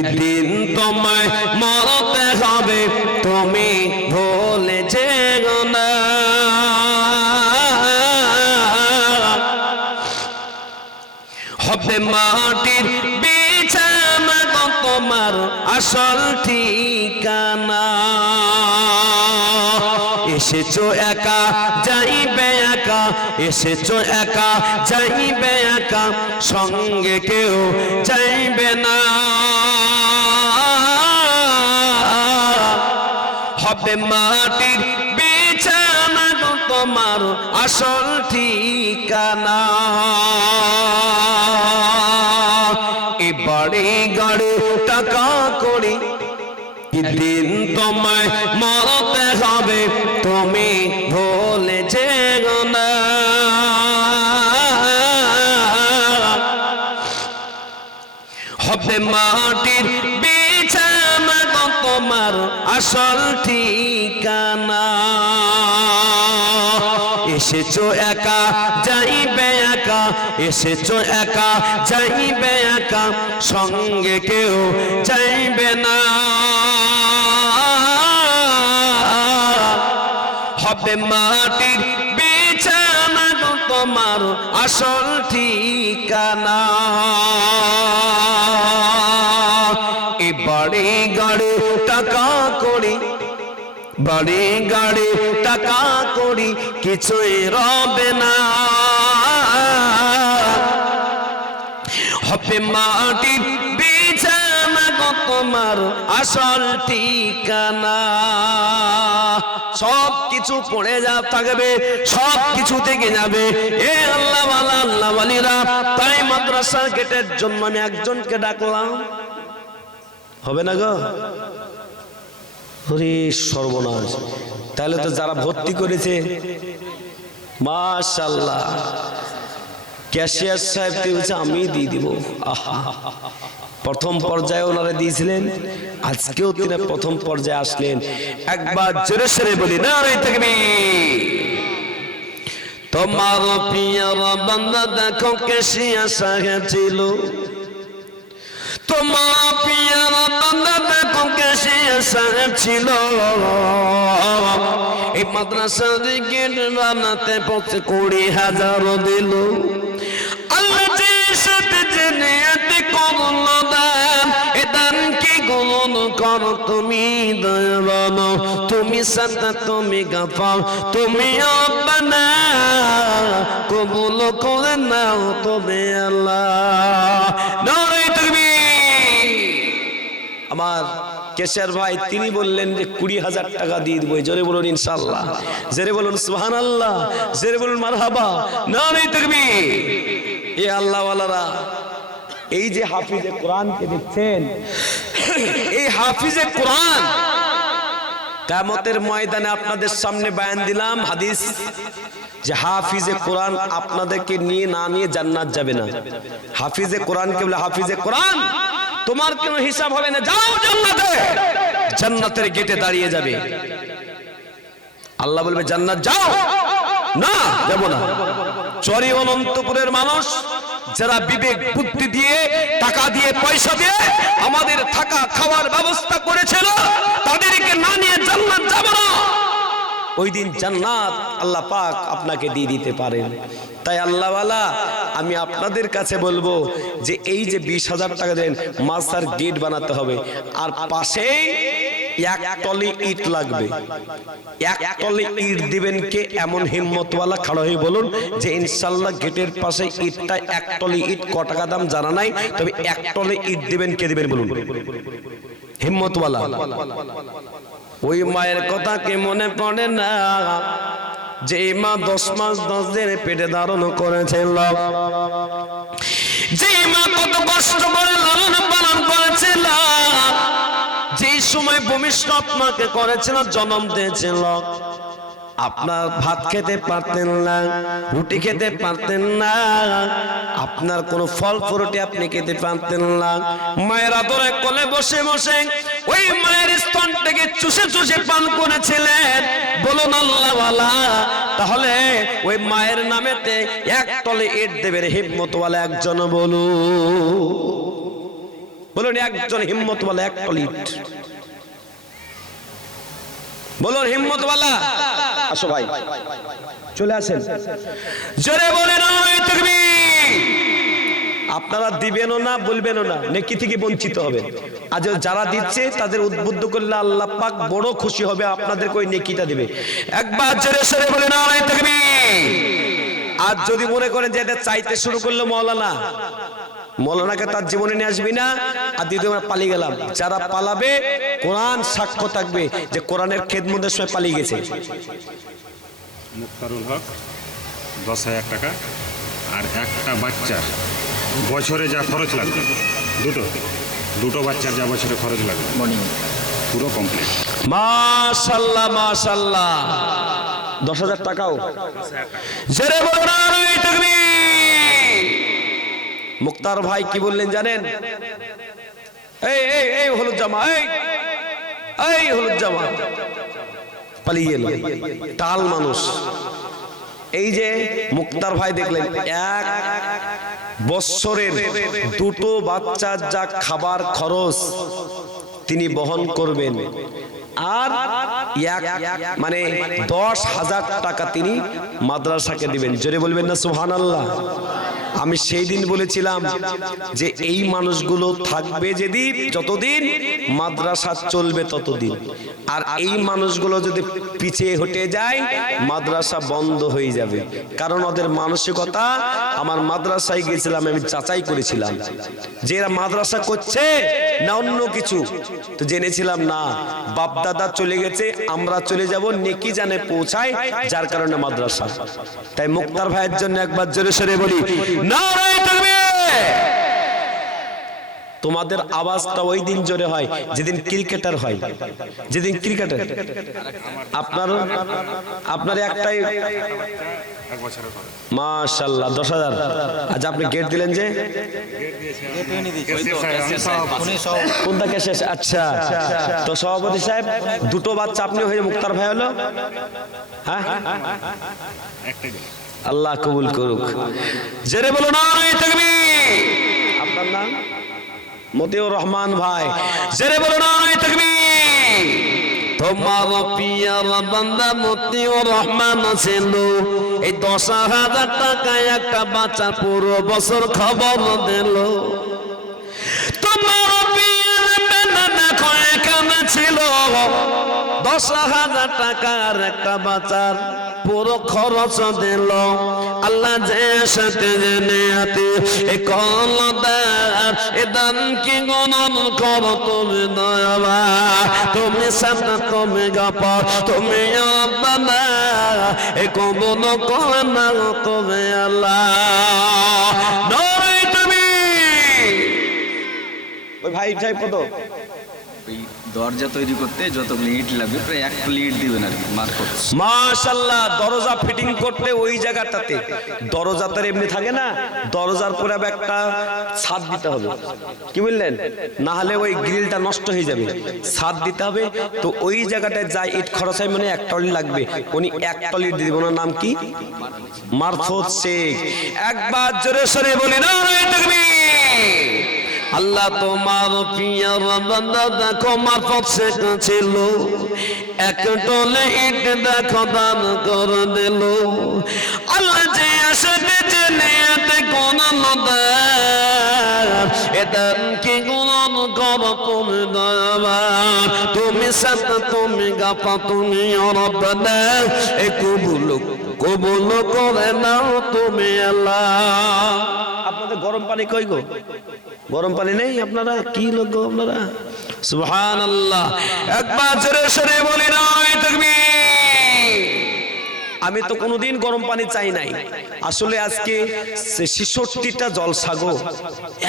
একদিন তোমায় মরতে হবে, তুমি ভুলে যেও না। হবে মাটির বিছানা গো তোমার আসল ঠিকানা। এসেছো একা যাইবে একা, এসেছো একা যাইবে একা, সঙ্গে কেউ যাইবে না। হবে মাটির বিছানা গো তোমার আসল ঠিকানা। এ বাড়ি গাড়ি টাকা করি, দিন তোমায় মরতে হবে, তুমি ভুলে যেও না। হবে মাটির বিছানা গো তোমার আসল ঠিকানা। এসেছো একা যাইবে একা, এসেছো একা যাইবে একা, সঙ্গে কেউ যাইবে না। হবে মাটির বিছানা গো তোমার আসল ঠিকানা। এ বাড়ি গাড়ি টাকা করি, বাড়ি গাড়ি টাকা করি, কিছুই রবে না। হবে মাটির বিছানা গো তোমার আসল ঠিকানা। সব কিছু পড়ে যা থাকবে, সব কিছু থেকে যাবে। এ আল্লাহ ওয়ালা আল্লাহ ওয়ালিরা, তাই মাদ্রাসার গেটের জন্য আমি একজনকে ডাকলাম। হবে না গো? ওরে সর্বনাশ! তাহলে তো যারা ভর্তি করেছে মাশাআল্লাহ, ক্যাশিয়ার সাহেব বলছে আমি দিয়ে দিব। আহা, প্রথম পর্যায়ে ওনারা দিয়েছিলেন, আজকেও তিনি প্রথম পর্যায়ে আসলেন। একবার জোরে সরে বলি নারে তাকবীর। তোমার প্রিয় বান্দা দেখো ক্যাশিয়ার সাহেব ছিল, তোমার প্রিয় বান্দা দেখো ক্যাশিয়ার সাহেব ছিল। এই মাদ্রাসার গেট বানাতে 20,000 দিল। আল্লাহ যে সাথে যে নিয়তি করলো দান, এ দান কি গুণ করো তুমি দয়াবান, তুমি সাথে তুমি গাফার, তুমি রব্বানা কবুল করে নাও তবে আল্লাহ। নারে তাকবীর। আমার কেশর ভাই তিনি বললেন যে 20,000 টাকা দিয়ে দেবো। জোরে বলুন ইনশাআল্লাহ, জোরে বলুন সুবহানাল্লাহ, জোরে বলুন মারহাবা, নারে তাকবীর। এ আল্লাহ ওয়ালারা, এই যে হাফিজে কোরআনকে দেখছেন, এই হাফিজে কোরআন কিয়ামতের ময়দানে আপনাদের সামনে বয়ান দিলাম হাদিস, যে হাফিজে কোরআন আপনাদেরকে নিয়ে না নিয়ে জান্নাত যাবে না। হাফিজে কোরআনকে বলে হাফিজে কোরআন তোমার কোনো হিসাব হবে না, যাও জান্নাতে, জান্নাতের গেটে দাঁড়িয়ে যাবে। আল্লাহ বলবে জান্নাত যাও, না যাব না। চরি অনন্তপুরের মানুষ যারা বিবেক বুদ্ধি দিয়ে টাকা দিয়ে পয়সা দিয়ে আমাদের থাকা খাওয়ার ব্যবস্থা করেছিল, তাদেরকে না নিয়ে জান্নাত যাব না। ওই দিন জান্নাত আল্লাহ পাক আপনাকে দিয়ে দিতে পারেন। তাই আল্লাহওয়ালা আমি আপনাদের কাছে বলবো যে এই যে 20,000 টাকা দেন, মাসার গেট বানাতে হবে, আর পাশেই এক টলি ইট লাগবে। এক টলি ইট দিবেন কে? এমন হিম্মতওয়ালা খাড়া হয়ে বলুন যে ইনশাআল্লাহ গেটের পাশে ইটটা, এক টলি ইট ক টাকা দাম জানা নাই, তবে এক টলি ইট দিবেন কে দিবেন বলুন? হিম্মতওয়ালা। ওই মায়ের কথা কি মনে পড়ে না যে মা 10 মাস 10 দিন পেটে ধারণ করেছিল, যে মা কত কষ্ট করে লালন পালন করেছিল, যে সময় ভূমিষ্ঠ মাকে করেছিল, জন্ম দিয়েছিল, আপনার ভাত খেতে পারতেন না, রুটি খেতে পারতেন না, আপনার কোনো ফল ফ্রুটি আপনি খেতে পারতেন না। মায়ের আদরে কোলে বসে বসে ওই মায়ের স্তন থেকে চুষে চুষে পান করেছিলেন। বলুন আল্লাহওয়ালা, তাহলে ওই মায়ের নামেতে এক তলে ইট দেবের হিম্মতওয়ালা একজন বলুন। বলুন একজন হিম্মতওয়ালা এক প্লেট, বলুন হিম্মতওয়ালা। আসো ভাই, চলে আসেন, জোরে বলেন নারায়ে তাকবীর। আপনারা দিবেনও না, বলবেনও না, নেকি থেকে বঞ্চিত হবে। আজ যারা দিচ্ছে তাদের উদ্বুদ্ধ করলে আল্লাহ পাক বড় খুশি হবে, আপনাদেরকে ওই নেকিটা দিবে। একবার জোরে সরে বলেন নারায়ে তাকবীর। আজ যদি মনে করেন যে এটা চাইতে শুরু করলো মৌলানাকে তার জীবনে নিয়ে আসবি না, আর দ্বিতীয় আমরা পালিয়ে গেলাম। যারা পালাবে কোরআন সাক্ষ্য থাকবে যে কোরআনের খেদমতের সময় পালিয়ে গেছে। মুক্তারুল হক 10,000 টাকা, আর একটা বাচ্চার বছরে যা খরচ লাগবে, দুটো বাচ্চার যা বছরে খরচ লাগবে পুরো কমপ্লিট। মাশাআল্লাহ মাশাআল্লাহ। 10,000 টাকাও জোরে বলুন নারায়ে তাকবীর। মুক্তার ভাই কি বললেন জানেন? এই হলুদ জামা, এই হলুদ জামা পালিয়ে গেল, টাল মানুষ। এই যে মুক্তার ভাই দেখলেন, এক বৎসরের দুটো বাচ্চার যা খাবার খরচ তিনি বহন করবেন, আর মানে 10,000 টাকা তিনি মাদ্রাসাকে দিবেন। জোরে বলবেন না সুবহানাল্লাহ। আমি সেই দিন বলেছিলাম যে এই মানুষগুলো থাকবে যতদিন মাদ্রাসা চলবে ততদিন, আর এই মানুষগুলো যদি পিছিয়ে হটে যায় মাদ্রাসা বন্ধ হয়ে যাবে। কারণ ওদের মানসিকতা, আমার মাদ্রাসায় গিয়েছিলাম, আমি যাচাই করেছিলাম যে এরা মাদ্রাসা করছে না অন্য কিছু, তো জেনেছিলাম না, বাপ দাদা চলে গেছে, আমরা চলে যাব, নেকি জানে পৌঁছায়, যার কারণে মাদ্রাসা। তাই মুক্তার ভাইয়ের জন্য একবার জোরে সরে বলি নারায়ে তাকবীর। তোমাদের আওয়াজটা ওই দিন জোরে হয় যেদিন ক্রিকেটার হয়, যেদিন ক্রিকেটার। আপনার একটাই মাশাআল্লাহ 10,000। আজ আপনি গেট দিলেন যে কোনটা কে শেষ? আচ্ছা, তো সভাপতি সাহেব দুটো বাচ্চা আপনি হয়ে মুক্তার ভাই হলো। হ্যাঁ, আল্লাহ কবুল করুক। জোরে বলো নারায়ে তাকবীর। আপনার নাম? মতিউর রহমান ভাই। জোরে বলো নারায়ে তাকবীর। তোমার পিয়ার বান্দা মতিউর রহমান ছিল, এই 10,000 টাকায় একটা বাচ্চা পুরো বছর খবর দিল। তোমার পিয়ার বান্দা দেখো এখানে ছিল, 10,000 টাকার একটা বাচ্চার পুরো খরচ দিল। আল্লাহ যে সাথে জেনেতে এ কলদার এ দান কি গণন করো তুমি দয়াবা, তুমি সাথে তুমি গাপা, তুমি আব্বানা এ কবন করে না তুমি আল্লাহ। নারায়ে তাকবীর। ওই ভাই সাহেব কত? দরজা তৈরি করতে যতগুলো ইট লাগবে প্রায় 1 প্লেট দিবেন আর কি, মার্কেট। মাশাআল্লাহ। দরজা ফিটিং করতে ওই জায়গাটাতে দরজা তো এমনি থাকে না, দরজার পরে আবার একটা ছাদ দিতে হবে, কি বললেন? না হলে ওই গ্রিলটা নষ্ট হয়ে যাবে, ছাদ দিতে হবে। তো ওই জায়গাটায় যাই ইট খরচ হয়, মানে 1 টলি লাগবে। উনি 1 টলি দিয়ে দিবেন। ওনার নাম কি? মারফত শেখ। একবার জোরে সরে বলি নারায়ে তাকবীর। আল্লাহ তোমার পিয়ার বান্দা দেখো মারফত শেখ ছিল, 1 টলে ইট দেখো দান করে দিল। আল্লাহ যে আসবে জেনেতে কোন লদার এ দান কি গুণ করো তুমি দয়াবান, তুমি সাথে তুমি গাফা, তুমি রব্বানা এ কবুল করে নাও তুমি আল্লাহ। আপনাদের গরম পানি কই গো? গরম পানি নেই? আপনারা কি লোক গো আপনারা? সুবহানাল্লাহ। একবার জোরে সরে বলি নারায়ে তাকবীর। আমি তো কোনোদিন গরম পানি চাই নাই। আসলে আজকে 66টা জলসা গো,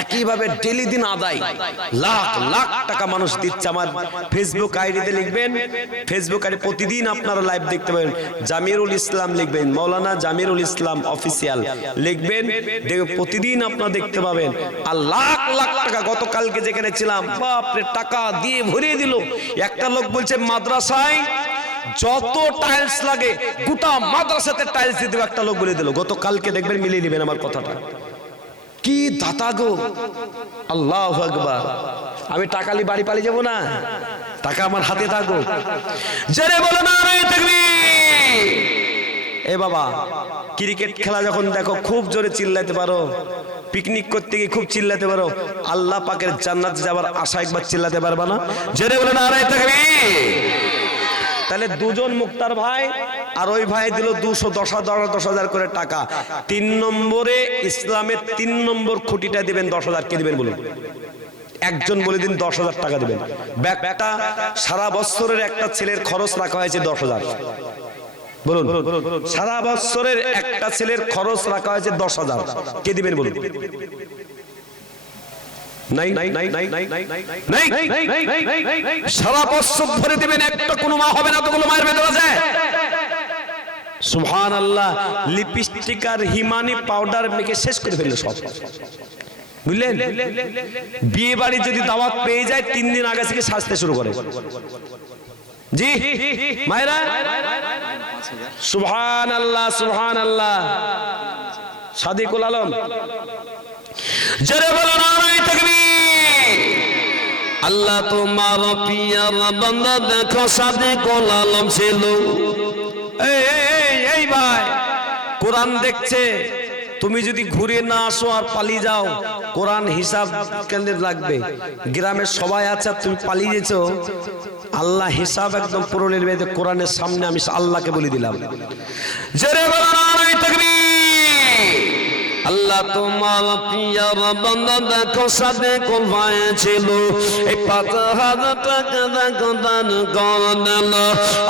একইভাবে ডেলি দিন আদায়, লাখ লাখ টাকা মানুষ দিচ্ছে। আমার ফেসবুক আইডিতে লিখবেন, ফেসবুক আইডি প্রতিদিন আপনারা লাইভ দেখতে পাবেন, জামিরুল ইসলাম লিখবেন, মাওলানা জামিরুল ইসলাম অফিসিয়াল লিখবেন, দেখবেন প্রতিদিন আপনারা দেখতে পাবেন। আর লাখ লাখ টাকা, গতকালকে যেখানে ছিলাম বাপরে টাকা দিয়ে ভরিয়ে দিল। একটা লোক বলছে মাদ্রাসায় যত টাইলস লাগে গোটা মাদ্রাসাতে টাইলস দিয়ে দেবে, একটা লোক বলে দিল। গতকালকে দেখবেন, মিলিয়ে নেবেন আমার কথাটা। কি দাতা গো, আল্লাহু আকবার। আমি টাকালি বাড়ি পালিয়ে যাব না, টাকা আমার হাতে থাকো। জোরে বলো নারায়ে তাকবীর। এ বাবা, ক্রিকেট খেলা যখন দেখো খুব জোরে চিল্লাতে পারো, পিকনিক করতে গিয়ে খুব চিল্লাতে পারো, আল্লাহ পাকের জান্নাতে যাবার আশা একবার চিল্লাতে পারবা না? জোরে বলো নারায়ে তাকবীর। তাহলে দুজন মুক্তার ভাই আর ওই ভাই দিল 210,000 করে টাকা। 3 নম্বরে ইসলামের 3 নম্বর খুঁটিটা দিবেন 10,000। কে দিবেন বলুন? একজন বলে দিন 10,000 টাকা দিবেন। ব্যাগটা সারা বছরের একটা ছেলের খরচ রাখা হয়েছে 10,000। বলুন, সারা বছরের একটা ছেলের খরচ রাখা হয়েছে 10,000। কে দিবেন বলুন? নাই, সারা বছর ধরে দিবেন, একটা কোনো মা হবে না, তোগুলো মায়ের ভেতর আছে। সুবহানাল্লাহ। লিপস্টিক আর হিমানি পাউডার মেখে শেষ করে ফেললো সব, বুঝলেন? বিয়ে বাড়ি যদি দাওয়াত পেয়ে যায় 3 দিন আগে থেকে সাজতে শুরু করে। জি মায়েরা, সুবহানাল্লাহ সুবহানাল্লাহ। সাদিকুল আলম, জোরে বলো নারায়ে তাকবীর। আল্লাহ তোমার পিয়ার বান্দা দেখো সাদিকুল আলম ছিল। এই ভাই, কোরআন দেখছে, তুমি যদি ঘুরে না আসো আর পালিয়ে যাও, কোরআন হিসাব কেন্দ্রে লাগবে। গ্রামের সবাই আছে, তুমি পালিয়ে গেছো, আল্লাহ হিসাব একদম পুরো নেবে। কোরআনের সামনে আমি আল্লাহকে বলে দিলাম। জোরে বলো নারায়ে তাকবীর। আল্লাহ তোমার পিয়ার বান্দা দেখো সাদিকুল ভাই ছিল। এই 5,000 টাকা দেখো দান করে দিল।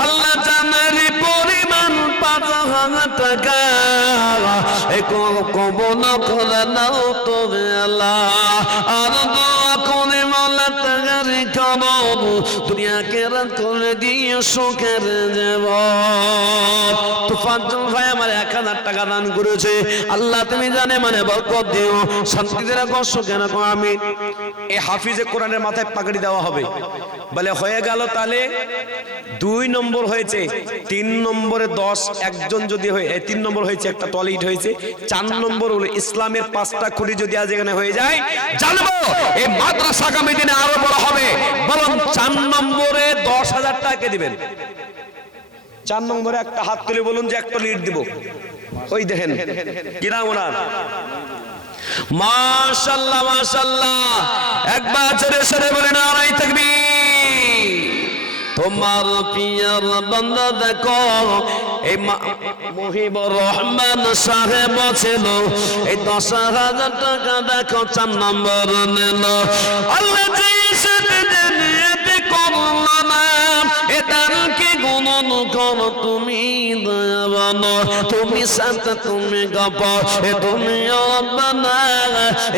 আল্লাহ জানের পরিমাণ 5,000 টাকা। এই কবুল করে নাও তবে আল্লাহ, আর দোয়া করে মাওলা তাগারে কবর দুনিয়াকে রাত করে দিয়ে সুখের জীবন। তুফাজ্জল ভাই আমার 1,000 টাকা দান করেছে। আল্লাহ তুমি জানে মানে বরকত দিও, শান্তিতে রাখো, সুখে রাখো, আমিন। এই হাফিজে কোরআনের মাথায় পাগড়ি দেওয়া হবে বলে হয়ে গেল। তাহলে 2 নম্বর হয়েছে, 3 নম্বরে 10 একজন যদি হয়, 3 নম্বর হয়েছে, একটা টয়লেট হয়েছে। 4 নম্বর হলো ইসলামের 5টা খুঁটি যদি আজ এখানে হয়ে যায়, জানবো এই মাদ্রাসা আগামী দিনে আরো বড় হবে। বলুন 4 নম্বরে 10,000 টাকা দিবেন। 4 নম্বরে একটা হাত তুলে বলুন যে একটা লিড দিব। ওই দেখেন কিরাম ওনার, মাশাআল্লাহ মাশাআল্লাহ। একবার জোরে সরে বলেন নারায়ে তাকবীর। তোমার পিয়ার বান্দা দেখো এই মুহিবুর রহমান সাহেব ছিল। এই 10,000 টাকা দেখো 4 নম্বর নিল। আল্লাহ যে সাথে নিয়তে করলো না, এটার কি গুণন করো তুমি দয়াবান, তুমি সাথে তুমি গাপা, এ তুমি রব্বানা,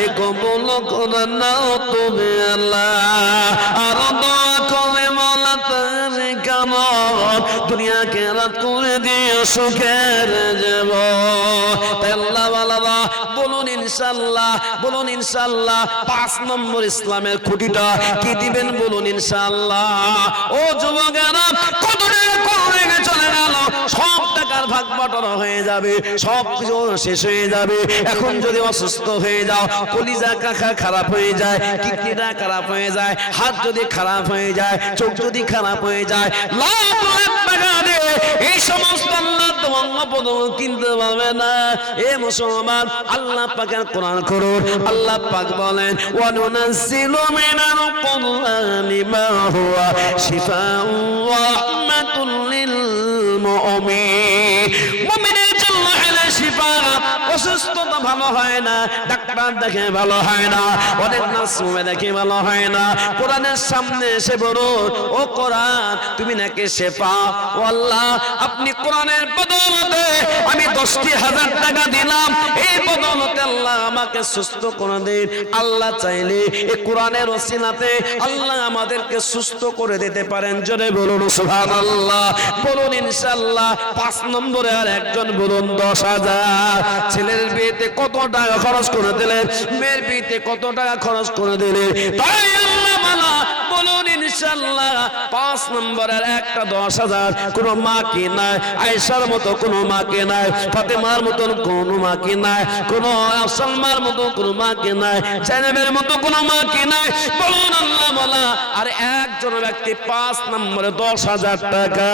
এ কবুল করে নাও তুমি আল্লাহ। আর দোয়া করে মাওলা তারে কামত দুনিয়াকে রাত করে দিও সুখের জীবন। আল্লাহ ওয়ালারা বলুন ইনশাআল্লাহ, বলুন ইনশাআল্লাহ। 5 নম্বর ইসলামের খুঁটিটা কি দিবেন বলুন ইনশাআল্লাহ। ও যুবকেরা, কত টাকা করে চলে গেল, সব টাকার ভাগ বটরা হয়ে যাবে, সব কিছু শেষ হয়ে যাবে। এখন যদি অসুস্থ হয়ে যাও, কলিজা কাখা খারাপ হয়ে যায়, কিডনিটা খারাপ হয়ে যায়, হাত যদি খারাপ হয়ে যায়, চোখ যদি খারাপ হয়ে যায়, লাখ লাখ টাকা দিয়ে এই সমস্ত আল্লাহ তোমার পদ কিনতে পারবে না। এ মুসলমান, আল্লাহ পাকের কোরআন করুন। আল্লাহ পাক বলেন ওয়া নুনাজ্জিলু মিনাল কুরআনি মা হুয়া শিফাউন ওয়া রাহমাতুল লিল মুমিনিন। মুমিনের জন্য হলো শিফা। অসুস্থতা ভালো হয় না, ডাক্তার দেখে ভালো হয় না, অনেক নার্সিংহোমে দেখে ভালো হয় না। কোরআনের সামনে এসে বলুন ও কোরআন তুমি নাকি শেফা। ও আল্লাহ, আপনি কোরআনের বদৌলতে আমি 10,000 টাকা দিলাম, এই বদৌলতে আল্লাহ আমাকে সুস্থ করে দিন। আল্লাহ চাইলে এই কোরআনের ওসিলাতে আল্লাহ আমাদেরকে সুস্থ করে দিতে পারেন। জোরে বলুন সুবহানাল্লাহ, বলুন ইনশাআল্লাহ। 5 নম্বরে আর একজন বলুন 10,000। ছেলের বিয়েতে কত টাকা খরচ করে দিলেন, মেয়ের বিয়েতে কত টাকা খরচ করে দিলেন, তাই আল্লাহ মালা বলুন ইনশাআল্লাহ। 5 5 নম্বরের একটা 10,000 কোনো মা কি নাই, আয়েশার মতো কোনো মা কি নাই, ফাতেমার মতন কোনো মা কি নাই, কোনো সালমার মতো কোনো মা কি নাই, জাইনাবের মতো কোনো মা কি নাই, বলুন আল্লাহ মাওলা। আর একজন ব্যক্তি 5 নম্বরে 10,000 টাকা।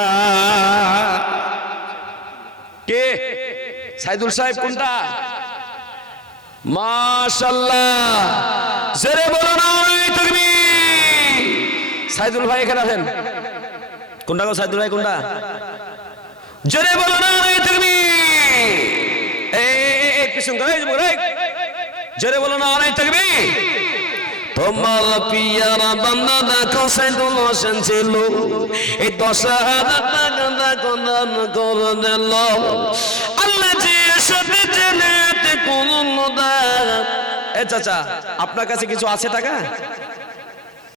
কে? সাইদুল সাহেব কোনটা? মাশাআল্লাহ, জোরে বলো না তাকবীর। সাইদুল ভাই এখানে আছেন কোনটা গো? সাইদুল ভাই কোনটা? জোরে বলো না তাকবীর। এই পিছন করে জোরে বলো না তাকবীর। তোমার পিয়ারা বান্দা দেখো সাইদুল হোসেন ছিল, এই 10,000 টাকা দেখো দান করে দিল। আল্লাহ যে সাথে জেনেতে কোন দান। এ চাচা, আপনার কাছে কিছু আছে টাকা?